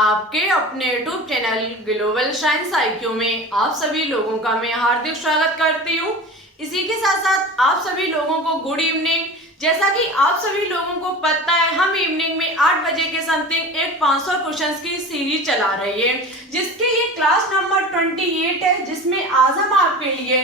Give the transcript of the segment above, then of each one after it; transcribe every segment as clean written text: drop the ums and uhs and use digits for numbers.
आपके अपने YouTube channel global science IQ में आप सभी लोगों का मैं हार्दिक स्वागत करती हूँ। इसी के साथ साथ आप सभी लोगों को गुड इवनिंग। जैसा कि आप सभी लोगों को पता है, हम इवनिंग में 8 बजे के समथिंग एक 500 क्वेश्चंस की सीरीज चला रही है, जिसके ये क्लास नंबर 28 है, जिसमें आज हम आपके लिए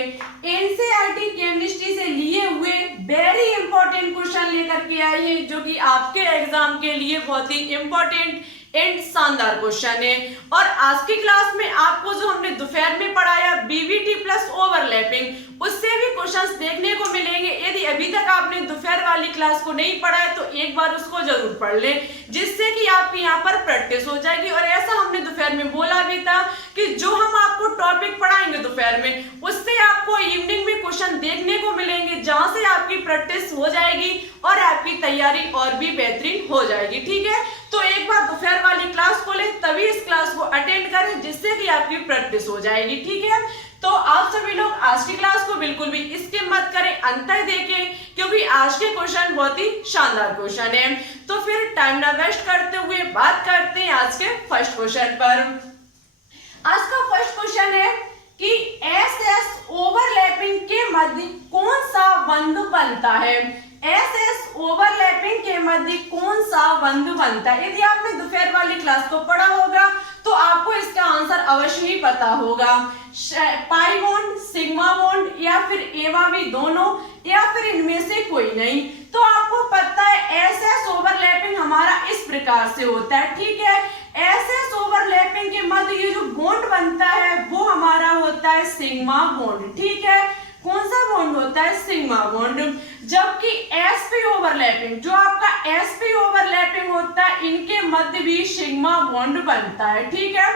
NCERT केमिस्ट्री से लिए हुए वेरी इंपॉर्टेंट क्वेश्चन लेकर के आए हैं, जो कि आपके एग्जाम के लिए बहुत ही इंपॉर्टेंट एंड शानदार क्वेश्चन है। और आज की क्लास में आपको जो हमने दोपहर में पढ़ाया BBT प्लस ओवरलैपिंग, उससे भी क्वेश्चंस देखने को मिलेंगे। यदि अभी तक आपने दोपहर वाली क्लास को नहीं पढ़ा है तो एक बार उसको जरूर पढ़ लें, जिससे कि आपकी यहाँ पर प्रैक्टिस हो जाएगी। और ऐसा हमने दोपहर में बोला भी था कि जो हम आपको टॉपिक पढ़ाएंगे दोपहर में, उससे आपको इवनिंग में क्वेश्चन देखने को मिलेंगे, जहां से आपकी प्रैक्टिस हो जाएगी और आपकी तैयारी और भी बेहतरीन हो जाएगी। ठीक है, तो एक बार दोपहर वाली क्लास को लें, तभी इस क्लास को अटेंड करें, जिससे कि आपकी प्रैक्टिस हो जाएगी। ठीक है, तो आप सभी लोग आज की क्लास को बिल्कुल भी स्किप मत करें, अंत तक देखें, क्योंकि आज के क्वेश्चन बहुत ही शानदार क्वेश्चन है। तो फिर टाइम ना वेस्ट करते हुए बात करते हैं आज के फर्स्ट क्वेश्चन पर। आज का फर्स्ट क्वेश्चन है कि SS ओवरलैपिंग के मध्य कौन सा बंध बनता है। SS ओवरलैपिंग के मध्य कौन सा बंध बनता है। यदि आपने दोपहर वाली क्लास को पढ़ा होगा तो आपको इसका आंसर अवश्य ही पता होगा। पाई बॉन्ड, सिग्मा बॉन्ड, या फिर एवा-वी दोनों, या फिर इनमें से कोई नहीं। तो आपको पता है SS ओवरलैपिंग हमारा इस प्रकार से होता है। ठीक है, SS ओवरलैपिंग के मध्य ये जो बॉन्ड बनता है वो हमारा होता है सिग्मा बॉन्ड। ठीक है, कौन सा बॉन्ड होता है, सिग्मा बॉन्ड। जबकि SP ओवरलैपिंग, जो आपका SP ओवरलैपिंग होता है, इनके मध्य भी सिग्मा बॉन्ड बनता है। ठीक है,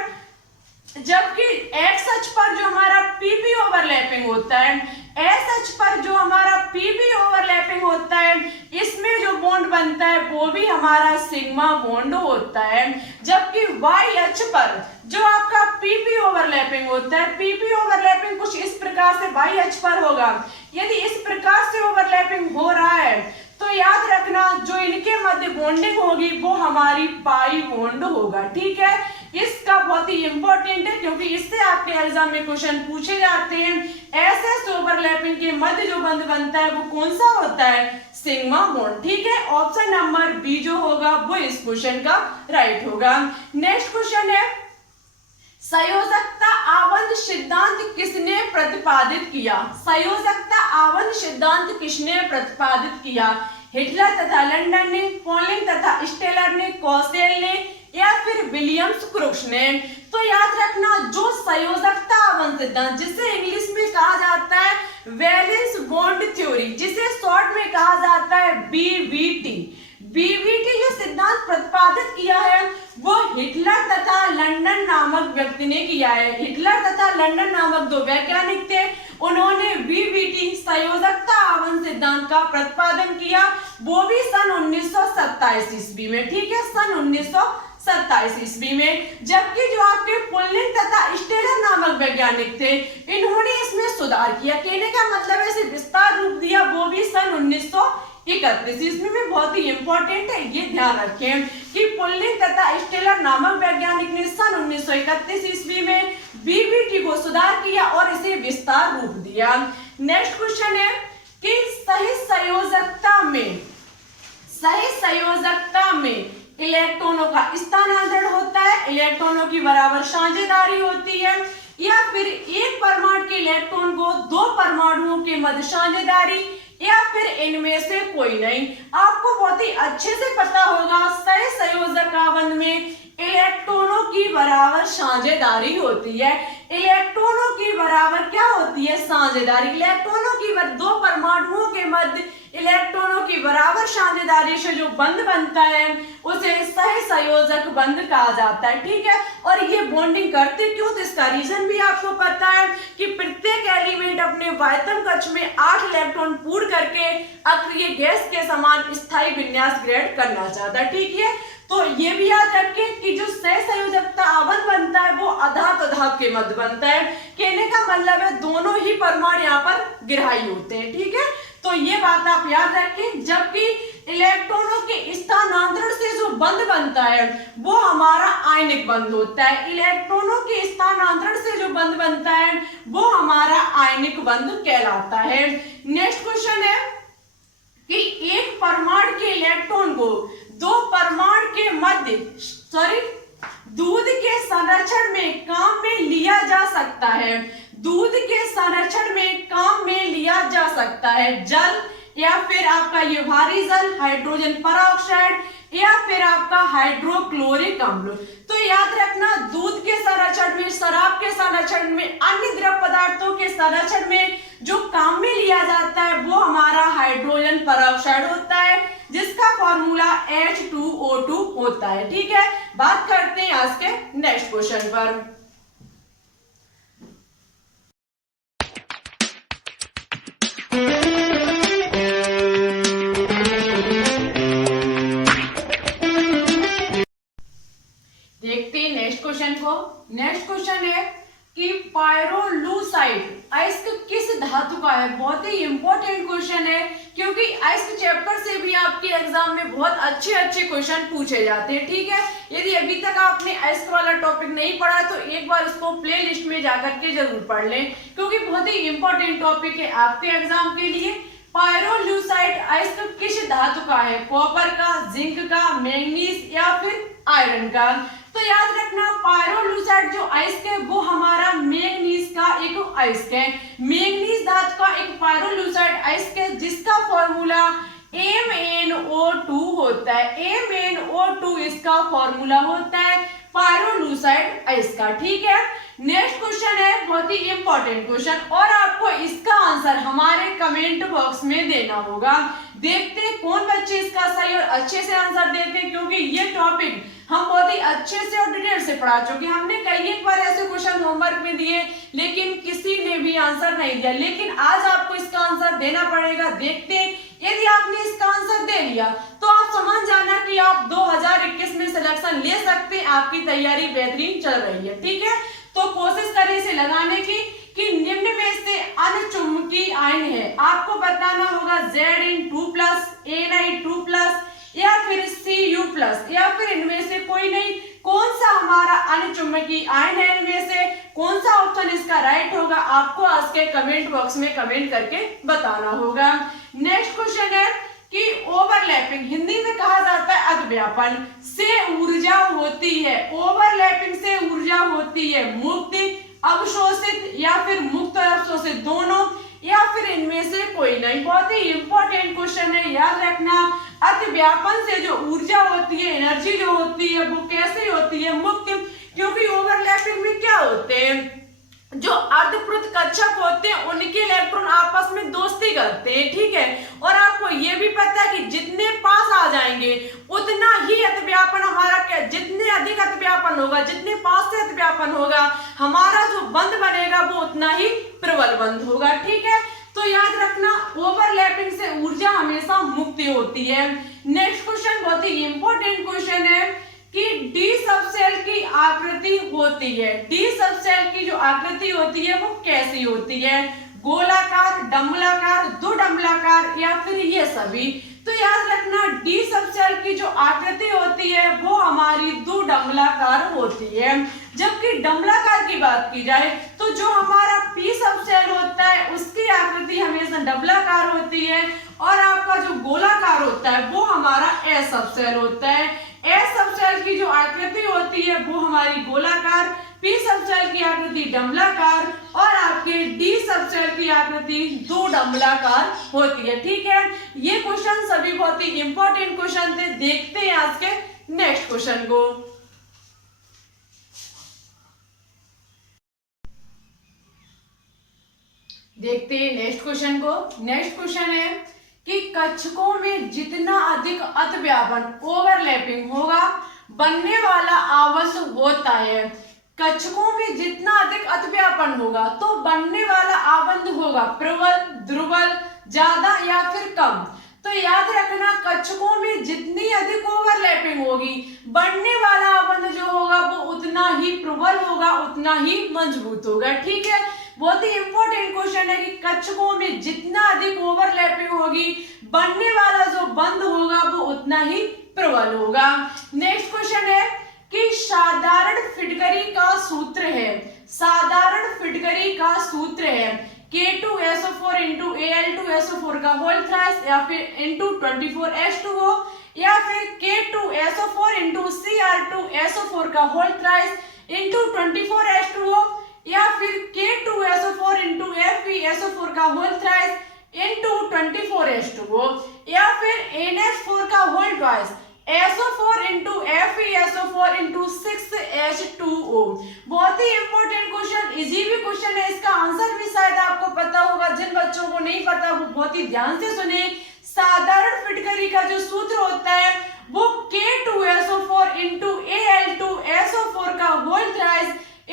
जबकि एक्स अक्ष पर जो हमारा PP ओवरलैपिंग होता है, S अक्ष पर जो हमारा PP ओवरलैपिंग होता है, इसमें जो बॉन्ड बनता है वो भी हमारा सिग्मा बॉन्ड होता है। जबकि Y अक्ष पर जो आपका PP ओवरलैपिंग होता है, PP ओवरलैपिंग कुछ इस प्रकार से Y अक्ष पर होगा। यदि इस प्रकार से ओवरलैपिंग हो रहा है तो याद रखना जो इनके मध्य बॉन्डिंग होगी वो हमारी पाई बॉन्ड होगा। ठीक है, इसका बहुत ही इंपॉर्टेंट है, क्योंकि इससे आपके एग्जाम में क्वेश्चन पूछे जाते हैं। SS ओवरलैपिंग के मध्य जो बंध बनता है वो कौन सा होता है, सिग्मा बॉन्ड। ठीक है, ऑप्शन नंबर बी जो होगा वो इस क्वेश्चन का राइट होगा। नेक्स्ट क्वेश्चन है, संयोजकता आबंध सिद्धांत किसने प्रतिपादित किया। संयोजकता आबंध सिद्धांत किसने प्रतिपादित किया। हिटलर तथा लंदन ने, पॉलिंग तथा स्टेलर ने, कौशल ने, या फिर विलियम्स क्रुक्स ने। तो याद रखना जो संयोजकता आबंध सिद्धांत, जिसे इंग्लिश में कहा जाता है वैलेंस बॉन्ड थ्योरी, जिसे शॉर्ट में कहा जाता है BBT जो सिद्धांत प्रतिपादित किया है वो हिटलर तथा लंदन नामक व्यक्ति ने किया है। हिटलर तथा लंदन नामक दो वैज्ञानिक थे, उन्होंने BBT संयोजकता आबंध सिद्धांत का प्रतिपादन किया, वो भी सन 1927 ईस्वी में। ठीक है, सन 1927 ईस्वी में। जबकि जो आपके पॉलिंग तथा स्टेलर नामक वैज्ञानिक थे, इन्होंने इसमें सुधार किया, कहने का मतलब है इसे विस्तार रूप दिया, वो भी सन 1931 ईस्वी में। बहुत ही इंपॉर्टेंट है, ये ध्यान रखें कि पॉलिंग तथा स्टेलर नामक वैज्ञानिक ने सन 1931 ईस्वी में BBT को सुधार किया और इसे विस्तार रूप दिया। नेक्स्ट क्वेश्चन है कि सही संयोजकता में इलेक्ट्रॉनों का स्थानांतरण होता है, इलेक्ट्रॉनों की बराबर साझेदारी होती है, या फिर एक परमाणु के इलेक्ट्रॉन को दो परमाणुओं के मध्य साझेदारी, या फिर इनमें से कोई नहीं। आपको बहुत ही अच्छे से पता होगा सही संयोजक आबंध में इलेक्ट्रॉनों की बराबर साझेदारी होती है। इलेक्ट्रॉनों की बराबर क्या होती है, साझेदारी। इलेक्ट्रॉनों की दो परमाणुओं के मध्य इलेक्ट्रॉनों की बराबर साझेदारी से जो बंध बनता है उसे सही संयोजक बंध कहा जाता है। ठीक है, और ये बॉन्डिंग करते क्यों, तो इसका रीजन भी आपको पता है कि प्रत्येक एलिमेंट अपने वायतन कक्ष में 8 इलेक्ट्रॉन पूर्ण करके अक्रिय गैस के समान स्थायी विन्यास ग्रहण करना चाहता है। ठीक है, तो ये भी याद रखें कि जो सहसंयोजकता आबंध बनता है वो अधातु अधातु के मध्य बनता है, कहने का मतलब है दोनों ही परमाणु यहाँ पर ग्राही होते हैं। ठीक है, तो ये बात आप याद रखें। जबकि इलेक्ट्रॉनों के स्थानांतरण से जो बंध बनता है वो हमारा आयनिक बंध होता है। इलेक्ट्रॉनों के स्थानांतरण से जो बंध बनता है वो हमारा आयनिक बंध कहलाता है। नेक्स्ट क्वेश्चन है कि एक परमाणु के इलेक्ट्रॉन को दो परमाणु के मध्य दूध के संरक्षण में काम में लिया जा सकता है। दूध के संरक्षण में काम में लिया जा सकता है जल, या फिर आपका ये भारी जल हाइड्रोजन परऑक्साइड, या फिर आपका हाइड्रोक्लोरिक अम्ल। तो याद रखना, दूध के संरक्षण में, शराब के संरक्षण में, अन्य द्रव पदार्थों के संरक्षण में जो काम में लिया जाता है वो हमारा हाइड्रोजन परऑक्साइड होता है, जिसका फॉर्मूला H2O2 होता है। ठीक है, बात करते हैं आज के नेक्स्ट क्वेश्चन पर। देखते हैं नेक्स्ट क्वेश्चन को। नेक्स्ट क्वेश्चन है कि पायरोलुसाइड अयस्क किस धातु का है। बहुत ही इंपॉर्टेंट क्वेश्चन है, क्योंकि अयस्क चैप्टर से भी आपके एग्जाम में बहुत अच्छे अच्छे क्वेश्चन पूछे जाते हैं। ठीक है, यदि अभी तक आपने अयस्क वाला टॉपिक नहीं पढ़ा तो एक बार उसको प्ले लिस्ट में जाकर के जरूर पढ़ लें, क्योंकि बहुत ही इंपॉर्टेंट टॉपिक है आपके एग्जाम के लिए। पायरोलुसाइड अयस्क किस धातु का है, कॉपर का, जिंक का, मैंगनीज या फिर आयरन का। तो याद रखना, पायरोलुसाइड जो अयस्क है वो हमारा मैंगनीज का एक अयस्क है। मैंगनीज धातु का एक पायरोलुसाइड अयस्क है जिसका फॉर्मूला MnO2 होता है। MnO2 इसका फॉर्मूला होता है पायरोलुसाइड अयस्क का। ठीक है, नेक्स्ट क्वेश्चन है बहुत ही इंपॉर्टेंट क्वेश्चन, और आपको इसका आंसर हमारे कमेंट बॉक्स में देना होगा। देखते हैं कौन बच्चे इसका सही और अच्छे से आंसर देते हैं, क्योंकि ये टॉपिक हम बहुत ही अच्छे से और डिटेल से पढ़ा चुके हैं। हमने कई एक बार ऐसे क्वेश्चन होमवर्क में दिए, लेकिन किसी ने भी आंसर नहीं दिया, लेकिन आज आपको इसका आंसर देना पड़ेगा। देखते हैं, यदि आपने इसका आंसर दे लिया तो आप समझ जाना कि आप 2021 में सिलेक्शन ले सकते हैं, आपकी तैयारी बेहतरीन चल रही है। ठीक है, तो कोशिश करें इसे लगाने की कि निम्न में से अनचुंबकीय आयन है। आपको बताना होगा Zn2+, Ni2+, या फिर Cu+, या फिर इनमें से कोई नहीं। कौन सा हमारा अनचुंबकीय आयन है, इनमें से कौन सा ऑप्शन इसका राइट होगा, आपको आज के कमेंट बॉक्स में कमेंट करके बताना होगा। नेक्स्ट क्वेश्चन है कि ओवरलैपिंग हिंदी में कहा जाता है अतिव्यापन से ऊर्जा होती है। ओवरलैपिंग से ऊर्जा होती है मुक्त, अवशोषित या फिर मुक्त और अवशोषित दोनों, या फिर इनमें से कोई नहीं। बहुत ही इंपॉर्टेंट क्वेश्चन है, याद रखना। अतिव्यापन से जो ऊर्जा होती है, एनर्जी जो होती है वो कैसे होती है, मुक्त। क्योंकि ओवरलैपिंग में क्या होते हैं, जो अर्धपृत कक्षक होते हैं उनके इलेक्ट्रॉन आपस में दोस्ती करते हैं। ठीक है, और आपको ये भी पता है कि जितने पास आ जाएंगे उतना ही अतिव्यापन हमारा, जितने अधिक अतिव्यापन होगा, जितने पास से अतिव्यापन होगा, हमारा जो बंध बनेगा वो उतना ही प्रबल बंध होगा। ठीक है, तो याद रखना, ओवरलैपिंग से ऊर्जा हमेशा मुक्त होती है। नेक्स्ट क्वेश्चन बहुत ही इंपॉर्टेंट क्वेश्चन है कि डी सबसेल की आकृति होती है। डी सबसेल की जो आकृति होती है वो कैसी होती है, गोलाकार, डंबलाकार, दो डंबलाकार, या फिर ये सभी। तो याद रखना, डी सबसेल की जो आकृति होती है वो हमारी दो डंबलाकार होती है। जबकि डंबलाकार की बात की जाए तो जो हमारा पी सबसेल होता है उसकी आकृति हमेशा डबलाकार होती है, और आपका जो गोलाकार होता है वो हमारा एस सबसेल होता है। एस सबसेल की जो आकृति होती है वो हमारी गोलाकार, पी सबसेल की आकृति डंबलाकार, और आपके डी सबसेल की आकृति दो डंबलाकार होती है। ठीक है, ये क्वेश्चन सभी बहुत ही इंपॉर्टेंट क्वेश्चन थे। देखते हैं आज के नेक्स्ट क्वेश्चन को। देखते हैं नेक्स्ट क्वेश्चन को। नेक्स्ट क्वेश्चन है कि कक्षकों में जितना अधिक अतिव्यापन ओवरलैपिंग होगा बनने वाला आवर्त होता है। कक्षकों में जितना अधिक अतिव्यापन होगा तो बनने वाला आबंध होगा प्रबल, दुर्बल, ज्यादा या फिर कम। तो याद रखना, कक्षकों में जितनी अधिक ओवरलैपिंग होगी बनने वाला आबंध जो होगा वो उतना ही प्रबल होगा, उतना ही मजबूत होगा। ठीक है, बहुत ही इंपॉर्टेंट क्वेश्चन है कि कक्षकों में जितना अधिक ओवरलैपिंग होगी, बनने वाला जो बंध होगा वो उतना ही प्रबल होगा। नेक्स्ट क्वेश्चन है कि साधारण फिटकरी का सूत्र है, साधारण फिटकरी का सूत्र है K2SO4 into Al2SO4 का होल थ्राइस या फिर into 24H2O या फिर K2SO4 into Cr2SO4 का होल थ्राइस into 24H2O या फिर K2SO4 into FeSO4 का होल थ्राइस into 24H2O या फिर NH4 का whole twice SO4 into FeSO4 into 6H2O। बहुत ही इंपॉर्टेंट क्वेश्चन, इजी भी क्वेश्चन है, इसका आंसर भी शायद आपको पता होगा। जिन बच्चों को नहीं पता वो बहुत ही ध्यान से सुने। साधारण फिटकरी का जो सूत्र होता है वो K2SO4 into Al2SO4 का होल थ्राइस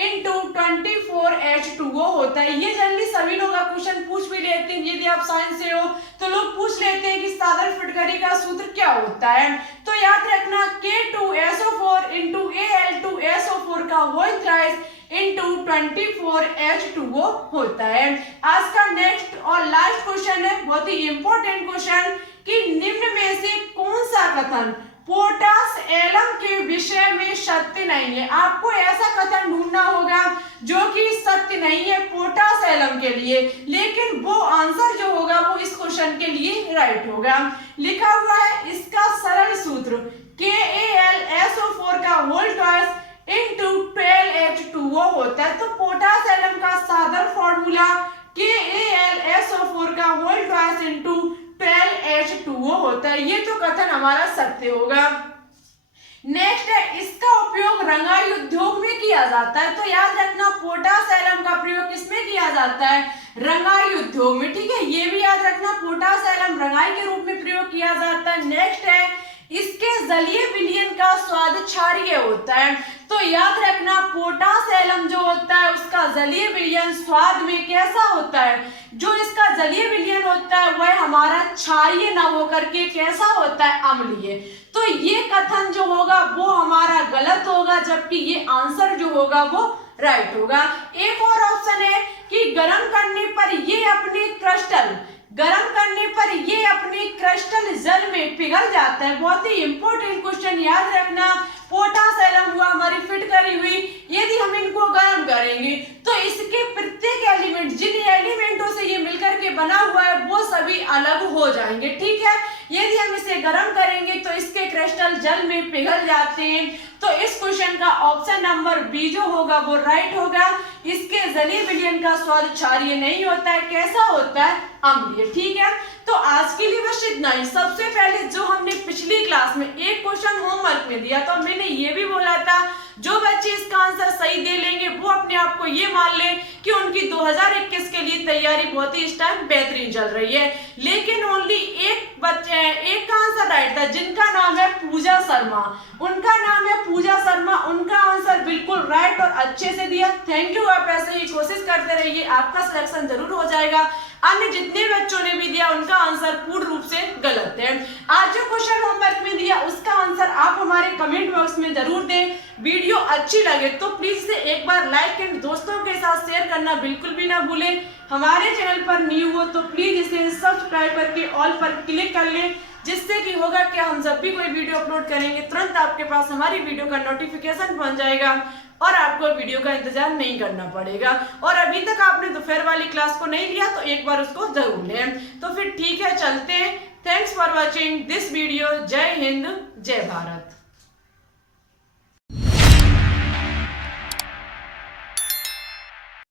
into 24H2O होता है। ये जनरली सभी लोग क्वेश्चन पूछ भी लेते हैं, यदि आप साइंस से हो तो लोग पूछ लेते हैं कि साधारण फिटकरी का सूत्र क्या होता है। तो याद रखना K2SO4 into Al2SO4 का होल थ्राइस into 24H2O होता है। आज का नेक्स्ट और लास्ट क्वेश्चन है, बहुत ही इंपॉर्टेंट क्वेश्चन, कि निम्न में से कौन सा कथन पोटास एलम के विषय में सत्य नहीं है। आपको ऐसा कथन ढूंढना होगा जो कि सत्य नहीं है पोटास एलम के लिए, लेकिन वो आंसर जो होगा वो इस क्वेश्चन के लिए राइट होगा। लिखा हुआ है इसका सरल सूत्र KAlSO4 का होल ट्वाइस into 12H2O होता है। तो पोटास एलम का साधारण फॉर्मूला KAlSO4 का होल ट्वाइस into 12H2O होता है। ये तो कथन हमारा सत्य होगा। नेक्स्ट है, इसका उपयोग रंगाई उद्योग में किया जाता है। तो याद रखना पोटास एलम का प्रयोग किसमें किया जाता है? रंगाई उद्योग में, ठीक है, ये भी याद रखना पोटास एलम रंगाई के रूप में प्रयोग किया जाता है। नेक्स्ट है, इसके जलीय विलयन का स्वाद क्षारीय होता है। तो याद रखना पोटास एलम जो होता है उसका जलीय विलयन स्वाद में कैसा होता है? जो इसका जलीय विलयन होता है वह हमारा क्षारीय ना होकर के कैसा होता है? अम्लीय। तो ये कथन जो होगा वो हमारा गलत होगा, जबकि ये आंसर जो होगा वो राइट होगा। एक और ऑप्शन है कि गर्म करने पर ये अपने क्रिस्टल जल में पिघल जाता है। बहुत ही इंपॉर्टेंट क्वेश्चन, याद रखना पोटास एलम हुआ हमारी फिटकरी हुई, यदि हम इनको गर्म करेंगे तो इसके प्रत्येक एलिमेंट, जिन एलिमेंटों से ये मिलकर के बना हुआ है वो सभी अलग हो जाएंगे, ठीक है। यदि हम इसे गर्म करेंगे तो इसके क्रिस्टल जल में पिघल जाते हैं। तो इस क्वेश्चन का ऑप्शन नंबर बी जो होगा वो राइट होगा। इसके जलीय विलयन का स्वाद क्षारीय नहीं होता है, कैसा होता है? अम्लीय, ठीक है। तो आज के लिए बस इतना ही। सबसे पहले जो हमने पिछली क्लास में एक क्वेश्चन होमवर्क में दिया तो मैंने ये भी बोला था जो बच्चे इसका आंसर सही दे लेंगे वो अपने आप को ये मान लें कि उनकी 2021 के लिए तैयारी बहुत ही इस टाइम बेहतरीन चल रही है। लेकिन ओनली एक बच्चे, एक का आंसर राइट था जिनका नाम है पूजा शर्मा, उनका नाम है पूजा शर्मा, उनका आंसर बिल्कुल राइट और अच्छे से दिया। Thank you. आप ऐसे ही कोशिश करते रहिए, आपका सिलेक्शन जरूर हो जाएगा। अन्य जितने बच्चों ने भी दिया उनका आंसर पूर्ण रूप से गलत है। आज जो क्वेश्चन होमवर्क में दिया उसका आंसर आप हमारे कमेंट बॉक्स में जरूर दें। वीडियो अच्छी लगे तो प्लीज से एक बार लाइक एंड दोस्तों के साथ शेयर करना बिल्कुल भी ना भूलें। हमारे चैनल पर न्यू हो तो प्लीज इसे सब्सक्राइब करके ऑल पर क्लिक कर लें, जिससे कि होगा कि हम जब भी कोई वीडियो अपलोड करेंगे तुरंत आपके पास हमारी वीडियो का नोटिफिकेशन पहुंच जाएगा और आपको वीडियो का इंतजार नहीं करना पड़ेगा। और अभी तक आपने दोपहर वाली क्लास को नहीं लिया तो एक बार उसको जरूर लें। तो फिर ठीक है, चलते हैं। Thanks for watching this video. जय हिंद, जय भारत।